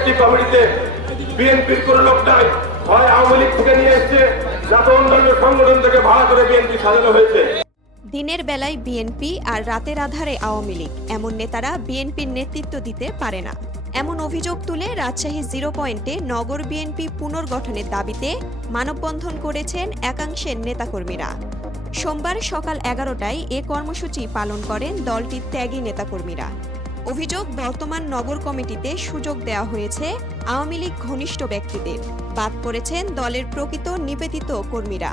একটি কমিটিতে বিএনপির কোনো লোক নাই, হয় আওয়ামী লীগ থেকে নিয়ে এসছে, যাতে অন্যান্য সংগঠন থেকে ভাড়া করে বিএনপি সাজানো হয়েছে। দিনের বেলায় বিএনপি আর রাতের আধারে আওয়ামী লীগ, এমন নেতারা বিএনপির নেতৃত্ব দিতে পারে না। এমন অভিযোগ তুলে রাজশাহী 0 পয়েন্টে নগর বিএনপি পুনর্গঠনের দাবিতে মানববন্ধন করেছেন একাংশের নেতাকর্মীরা। সোমবার সকাল 11টায় এ কর্মসূচি পালন করেন দলটির ত্যাগী নেতাকর্মীরা। অভিযোগ, বর্তমান নগর কমিটিতে সুযোগ দেওয়া হয়েছে আওয়ামী লীগ ঘনিষ্ঠ ব্যক্তিদের, বাদ পড়েছেন দলের প্রকৃত নিবেদিত কর্মীরা।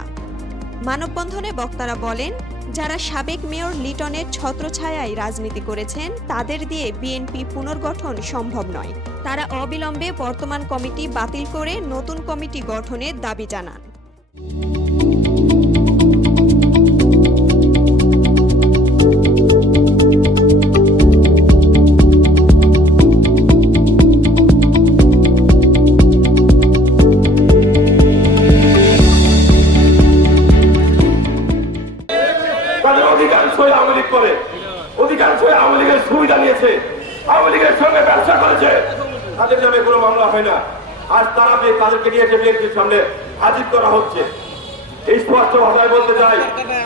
মানববন্ধনে বক্তারা বলেন, যারা সাবেক মেয়র লিটনের ছত্রছায়ায় রাজনীতি করেছেন তাদের দিয়ে বিএনপি পুনর্গঠন সম্ভব নয়। তারা অবিলম্বে বর্তমান কমিটি বাতিল করে নতুন কমিটি গঠনের দাবি জানান। অধিকাংশই আওয়ামী লীগ করে, অধিকাংশই আওয়ামী লীগের সুবিধা নিয়েছে, আওয়ামী লীগের সঙ্গে ব্যবসা করেছে, তাদের নামে কোনো মামলা হয় না। আজ তাদেরকে নিয়ে বিএনপির সামনে হাজির করা হচ্ছে। এই স্পষ্ট ভাষায় বলতে চাই,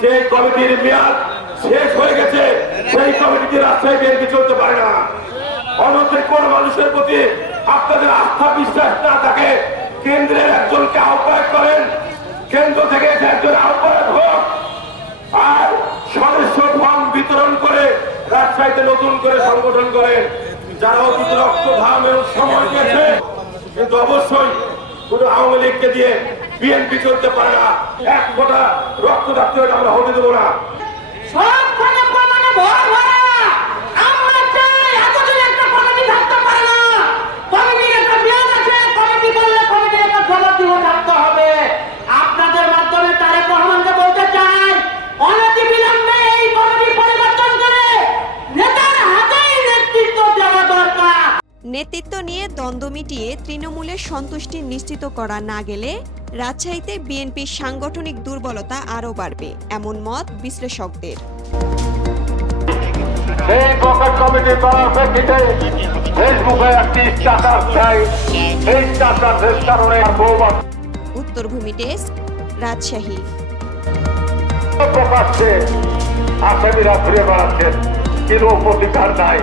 যে কমিটির মেয়াদ শেষ হয়ে গেছে, সেই কমিটিতে রাজশাহী বিএনপি চলতে পারে না। অন্যদের কোন মানুষের প্রতি আপনাদের আস্থা বিশ্বাস না থাকে, কেন্দ্রের একজনকে আহ্বায়ক করেন, কেন্দ্র থেকে একজন আহ্বায়ক হোক, আর সদস্য ফর্ম বিতরণ করে রাজশাহীতে নতুন করে সংগঠন করেন। যারা অতীত রক্ত ঘাম এবং সময় দিয়েছে, কিন্তু অবশ্যই কোন আওয়ামী লীগকে দিয়ে বিএনপি চলতে পারে না। এক ফোঁটা রক্তদাপ্ত আমরা হতে দেবো না। নেতৃত্ব নিয়ে দ্বন্দ্ব মিটিয়ে তৃণমূলের সন্তুষ্টি নিশ্চিত করা না গেলে রাজশাহীতে বিএনপির সাংগঠনিক দুর্বলতা আরও বাড়বে, এমন মত বিশ্লেষকদের। উত্তরভূমি ডেস্ক, রাজশাহী। প্রকাশ্যে আসামিরা ঘুরে বেড়াচ্ছেন, কিন্তু প্রতিকার নাই।